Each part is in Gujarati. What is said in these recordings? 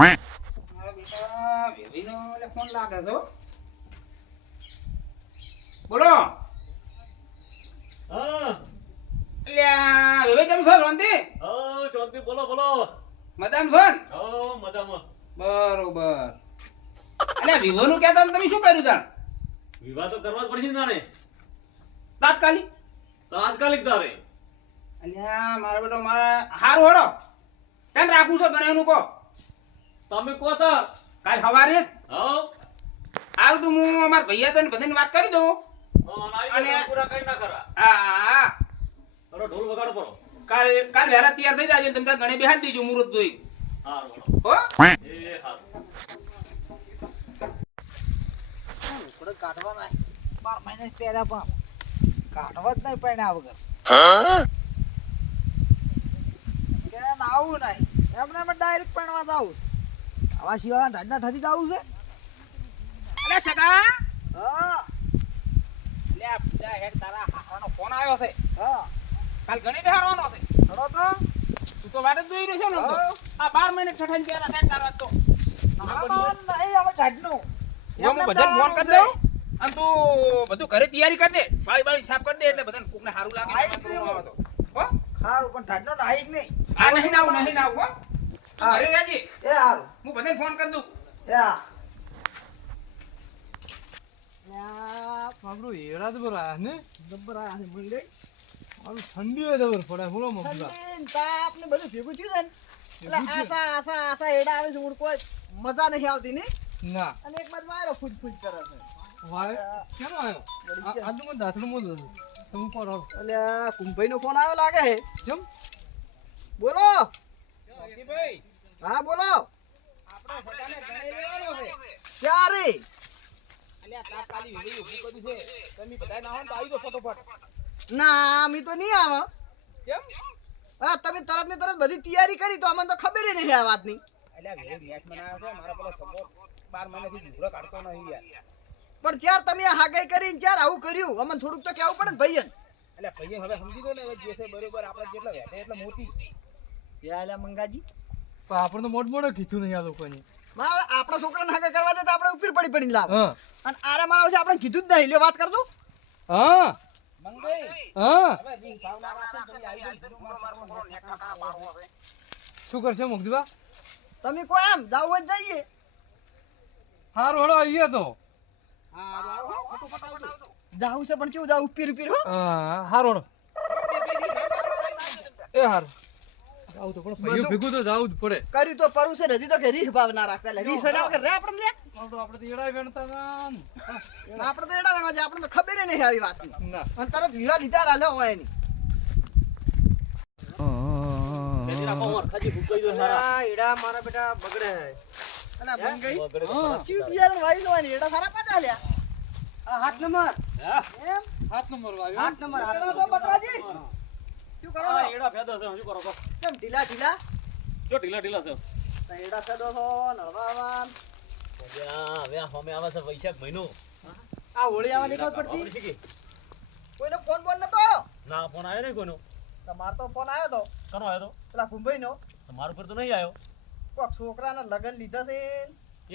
મારા બેટા વેવીનો લે ફોન લાગે છે હો. બોલો. હા અલ્યા વેવી કેમ છો શાંતિ? શાંતિ બોલો બોલો. મજામાં છો ને? મજામાં. બરોબર. અલ્યા વિવોનું કહેતા ને તમે શું કર્યું તાણ? વિવાહ તો કરવા જ પડશે ને તારે. તાત્કાલિક? તાત્કાલિક તારે. અલ્યા મારા બેટો મારે હારું હડો. કેમ રાખું છો ગણ્યાનું કહો? તમે કહો તાર. કાલ સવારે હા હારું તો હું અમારા ભૈયા તને બધાને વાત કરી દઉં. અને પૂરા કઈ ના કરા. હા અરે ઢોલ વગાડો પરો. કાલ વહેલા તૈયાર થઈ જાજો તમે તાર ગણે બેહાડી દેજો મુહૂર્ત જોઈ. હારું હો? એ હારું. થોડું કાઢવા ના 12 મહિને પહેલા પણ કાઢવા જ નહીં પડ્યા વગર કે આવું નહીં એમને એમ ડાયરેક્ટ પડવા જ આવું આવા સિવાય ઢાડના ઠરી જ આવું છે. અલે સગા હા લે આ પૂજા હેડ તારા હારાનો ફોન આવ્યો છે. હા કાલ ગણે બેહાડવાનો છે. ચડો તો તું તો વાટ જ જોઈ રહ્યો છે ને હા. આ 12 મહિને ઠઠાઈને પહેલા સાઈડ તારા તો નહીં હવે ઢાડનું હું બધાને ફોન કરી દઉં અને તું બધું ઘરે તૈયારી કરી દે બાળી બાળી સાફ કરી દે એટલે બધાને કોકને સારું લાગે આઈ ને ગયું. આવે તો. હો સારું પણ ઢાડનો નાઈ જ નહીં. આ નહીં નાવું હો તું હા. ઘરે રહેજે એ સારું હું બધાને ફોન કરી દઉં. એ હા આપણું એડા તો બરા ને જબ્બર આયા છે મંગઈ આપણું ઠંડી હોય જબર પડે બોલો મગલા ઠંડી ને તાપ ને બધું ભેગું થયું છે ને એટલે આશા આશા આશા એડા આવે છે હું કોઈ મજા નહીં આવતી ને ના અને એક બાજુ વાયરો ફૂજ ફૂજ કરે છે વાય કેમ આવ્યો આજુ મને દાંતણું મોં દઉં તમે પડો એટલે આ કુંભાઈ નો ફોન આવ્યો લાગે છે. ચમ બોલો ભાઈ હા બોલો આપણે સગાને ગણે લેવાનો છે. ક્યારે અલ્યા તાત્કાલિક વિધિ ઊભી કરી છે. તમે બધાય ના હોય ને તો આવી જાઓ ફટોફટ. ના અમે તો નહીં આવો કેમ? હા તમે તરત ને તરત બધી તૈયારી કરી તો અમને તો ખબર ય નહીં આ વાતની. અલ્યા વેરી મેચ બનાવ્યો છે મારા પેલો સગો 12 મહિનાથી ઝૂંઝડો કાઢતો નહીં યાર. પણ ચાર તમે આ હાગાઈ કરીને ચાર આવું કર્યું અમને થોડુંક તો કહેવું પડે ને ભાઈ અલ્યા ભાઈએ હવે સમજી દો ને હવે જે છે બરોબર આપણે જેટલા વેઠે એટલે મોટી. યાર મંગાજી પણ આપણે તો મોટ મોટો કીધું નહીં આ લોકોને મારે આપણા છોકરાને હાગા કરવા દે તો આપણે ઉપર પડી પડીને લાવ હા અને આરે મારા વિશે આપણે કીધું જ નહીં લ્યો વાત કરજો. હા મંગઈ હા હવે જી ભાવના રાખો તમે આવી જાઓ ઝૂંઝડો મારવાનો છે, ઠેકાણા મારવાનો છે. શું કરશે મુગદીબા તમે કોઈ એમ જાવ જ જઈએ હારું હળો આવીએ તો હા આવો ફટોફટ આવજો. જાવું છે પણ કેવું જાવ ઉપીર ઉપીર હો હા હારું હળો એ હારું આવું તો પણ ભાઈઓ ભેગું તો જાવું જ પડે કર્યું તો પરું છે ને હજી તો કે રીહ ભાવ ના રાખતા એટલે રીહ સડા વગર રે આપણે લે આપણે તો એડા વેણતા હતા ને. આપણે તો એડા રણવા છે આપણે તો ખબર ય નહીં આવી વાતની ના અને તરત વિવાહ લીધા રાલ્યો હોય એની બેટી રાખો હું અરખાજી ફૂંકાઈ દો સારા. એડા મારા બેટા બગડે અલા મંગઈ બગડે તો હા. ખરા. ચીવ બિયારણ વાઈ લો એની એડા સારા પાછા લ્યા આ 7 નંબર હા એમ 7 નંબર વાગ્યો 8 નંબર એડા તો બકરાજી શું કરો આ છો એડા ફેદો છે શું કરો છો? કેમ ઢીલા ઢીલા જો ઢીલા ઢીલા છે. તો એડા ફેદો છો નળવાવાન હવે આ હોમે આવે છે વૈશાખ મહિનો. આ હોળી આવવાની ખબર ખબર પડતી છે કે? કોઈનો ફોન બોન નતો ના ફોન આવ્યો નહીં કોઈનો. તમાર તો ફોન આવ્યો તો કનો આવ્યો તો? પેલા કુંભાઈ નો તમારા ઉપર તો નહીં આવ્યો. કોક છોકરાના લગન લીધા છે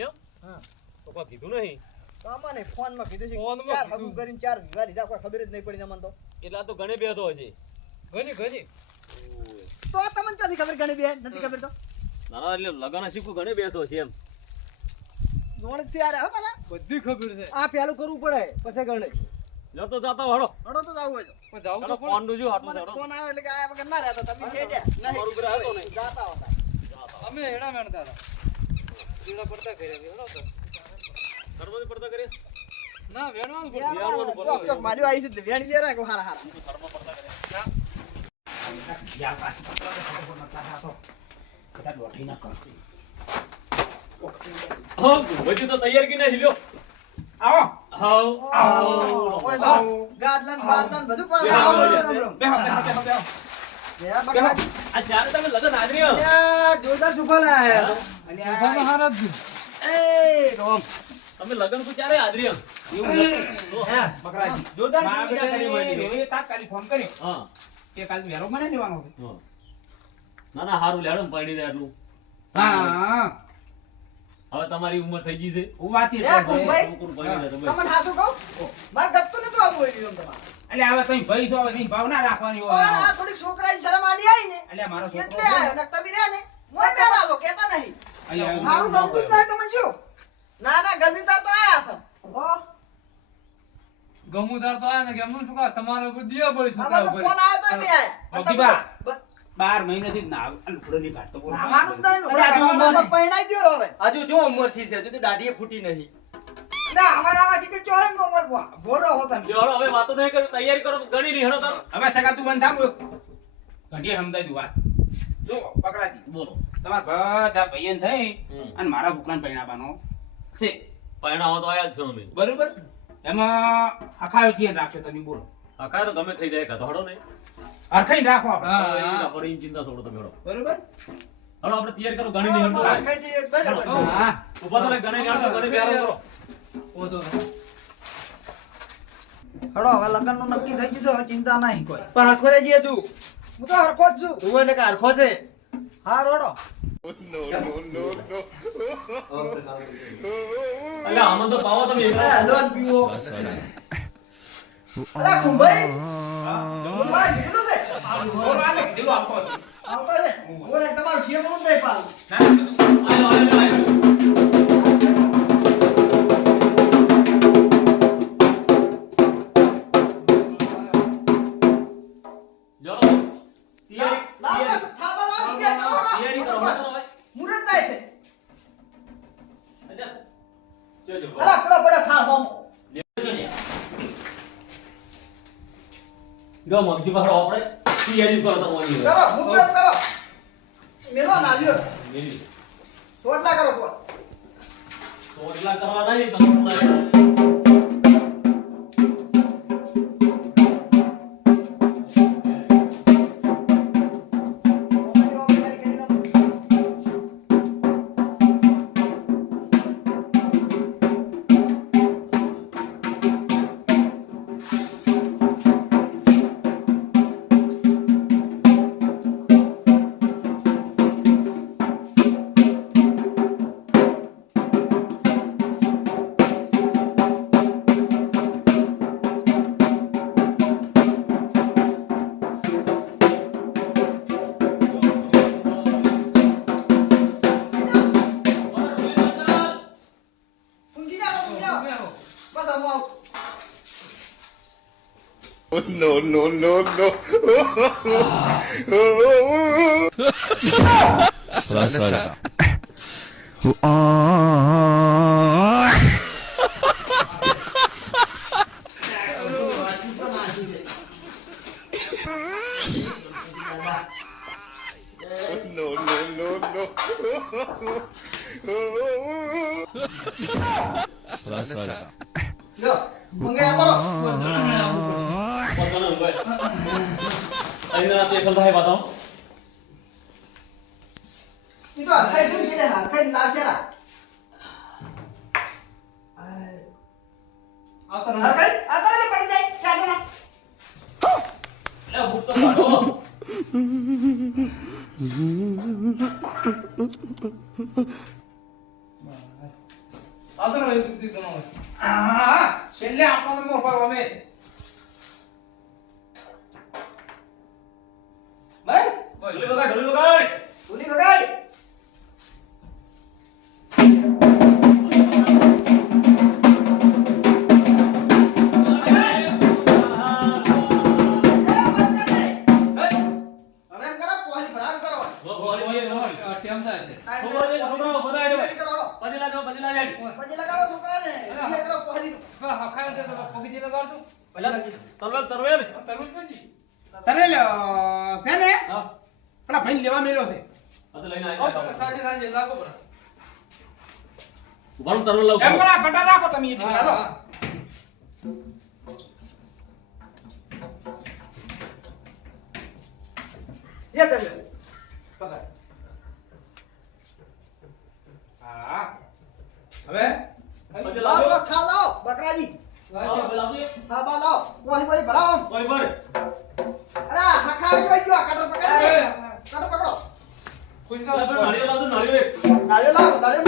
એમ? હા તો કોઈ કીધું નહીં. તો અમને ફોન માં કીધું છે ફોનમાં ચાર કીધું. હગું કરીને ચાર વિવાહ લીધા કોઈ ખબર જ નહીં પડી અમને તો એટલે આ તો ઘણે બેહતો હશે. ઘણી ઘણી તો તમને ક્યાંથી ખબર ગણી બે નથી ખબર તો ના ના એટલે લગન હશે કોઈ ઘણે બેહતો હશે એમ. જોણ થી આરે હો પાછા બધી ખબર છે આ પેલું કરવું પડે પછી ગણે જો તો જાતા હળો. હડો તો જાવું હોય તો પણ જાવું ચાલો તો પડે ફોન નું જો હાટું મને જાડો. ફોન આવ્યો એટલે કે આ વગર ના રહેતા તમે કહી દે તમારું ઘરે હતો નહીં. જાતા હતા અમે એડા વેણતા હતા એડા પડતા કર્યા હેડો તો ઘરમાં પડતા કરે. ના વેણવાનું પડે વેણવાનું પડે. ચોક ચોક માર્યો આવી છે વેણી દે રાખો હારા હારા ઘરમાં પડતા કરે. યાર પાછી ફટોફટ નતા થાતો. કદાચ લોઠી ના કરતી. હા વજુ તો તૈયાર કી નહીં લ્યો. આવો હાઉ ઓય તો ગાદલાન બાદલાન બધું પાછું બેહો, આવડે બેહો, છે. બેહો બેહો બેહો બેહો. બેહા બકરા. આ ચાર તમે લગન હાજરી હો. અલ્યા, જોરદાર સુફા લાયા સોફામાં હારા જ ગયું. એ રોમ તમે લગન કો ચારે હાજરી હો. એવું નથી. હે બકરાજી જોરદાર મારા સુવિધા કરી હોય બેટાને છે. વેવીએ તાત્કાલિક ફોન કર્યો હા કે કાલ વેરો મને લેવાનો છે. હા. ના ના હારું લેડો ને પરણી જાય એટલું. હા હવે તમારી ઉંમર થઈ ગઈ છે હું વાત એ એટલે કુંભાઈ, છોકરું ભણી લે તમે. તમને હાચું કહું? મારે ગમતું નતું આવું હોય એમ તમારે. એટલે હવે તમે ભાઈ છો, હવે એની ભાવ ના રાખવાની પણ હોય. આ થોડીક છોકરાની શરમ આડી આઈ ને એટલે મારો છોકરો એટલે આયો. ને તમે રહ્યા ને મોય મેલા લો કહેતા નહીં. અહીંયા મારું ગમતું જ નહીં તમે શું? ના ના ગમી તાર તો આયા છો. હો, ગમું તાર તો આયા ને કે એમનું શું કહે, તમારે કોઈ દિયા પડી શું આમાં તો કહે ફોન આવ્યો તોય નહીં આયા. અને તમે મોતીબા. બ- 12 મહિનાથી જ ના લુગડો ની કાઢતો બોલ. નાવાનું જ નહીં ને. અરે આ જો ઓલા તો પરણાઈ ગયો રો હવે. હજુ જો ઉંમર થી છે હજુ તો દાઢીએ ફૂટી નહીં. ના અમારા આવા શીખે ચો એમ નો મોય બોરો હો તમે. જો હવે વાતો નહીં કરો, તૈયારી કરો, ગણી નહીં હેડો તમે. હવે સગા તું બંધ થામ ઘંટીએ સમજાય તું વાત. જો પકડાતી બોલો. તમારા બધા ભાઈઓ થઈ હમ. અને મારા છોકરાને પરણાવવાનો છે પરણાવો તો આયા જ છો અમે. બરોબર. એમાં હખાયો છે રાખશો તમે બોલો. હકાય તો ગમે થઈ જાય કાં તો હડો નહીં. હરખાઈને રાખો આપણે. હા, હવે હા. એના પર એની ચિંતા છોડો તમે હડો. બરોબર. હડો આપણે તૈયારી કરો, ગણી નહીં હેડો. રાખે છે એક બરાબર છે. હા. ઊભા તો રહે, ગણી નહીં હેડો, ગણી પ્યારો કરો. ઓધો નહીં. હળો હવે લગ્ન નું નક્કી થઈ ગયું છે, હવે ચિંતા નહીં કોઈ. પણ હરખો રહેજે તું. હું તો હરખો જ છું. તું એને કે હરખો છે. હા રોડો. અલ્યા આમાં તો પાવો તમે એકલા. અરે લોન પીવો. અલા કુંભાઈ. કુંભાઈ કીધું છે. બોલો આલે, કીધું આપો છો. આવતો છે. બોલે તમારું છેમણું જ નહીં પાડું. ના, ના, બધું. આયો, આયો, આયો. જો લાવ થાબા લાવ ત્યાં કરો. તૈયારી કરો, હડો તો હવે. મુરત થાય છે. અલ્યા, જોજો. અલા પેલો પડે થાળ હોમ. જો મગજી પકડો આપણે તૈયારી કરો તમારી. કરો મુરત કરો. મેલો નાલ્યો. મેલી. સોટલા કરો કોઈ. તો એટલા કરવા નહીં તો એટલા. ઊંઘી જાઓ, ઊંઘી જાઓ. બસ હું આવું. No, no, no, no. No, no, no, no. જો ઊંઘે આ કરો. પતંગ હોય. અહીં ના તે એકલ થાય પાછો. ઈ તો હરખાઈ શું કીધે હરખાઈ લાવશે રા. આવતા રહો. હરખાઈ આ તો એટલે પડી જાય ચાટે ના. એટલે બૂટ તો કાઢો. આવતા રહો, એક દીકરો હોય. હા, છેલ્લે આપણો મોફા અમે. બસ. ઢોલી વગાડ, ઢોલી વગાડ. ઢોલી વગાડ. એ બંધ કર દે. હવે એમ કરો પોહલી ભરાવ કરો. આ ટેમ થાય છે. છોકરાઓ બધા આડે. તૈયારી કરો, હળો. પછી લાજો. પછી લગાડો છોકરાને. જે કરો પોહલી. હા, હા, ખાય તો પગી જેલા કાઢ દઉં. તરવેલ, તરવેલ. તરવું જ નથી. તરે છે ને હા. પેલા ભાઈ લેવા મેલો છે. આ તો લઈને આવો, આવ્યા. સાંજે સાંજે લાગો બરા. ઉભાનું તરવેલ લાવ. એમ કરો આ કટા રાખો તમે એ હા, હાલો. હા. એ કરજો. પકડ. હા. હવે પછી લાવ લાવો. લો ખા લાવ બકરાજી. લાવો, પેલા આપીએ. હા બા લાવ. પોહલી પોહલી ભરાવો. કોઈ પર. અરે હા ખા જોઈ ગયો કટર પકડ દે. કટર પકડો. ખુશ પેલા નાળિયેર લાવજો, નાળિયેર. નાળિયેર લાવો નાળિયેર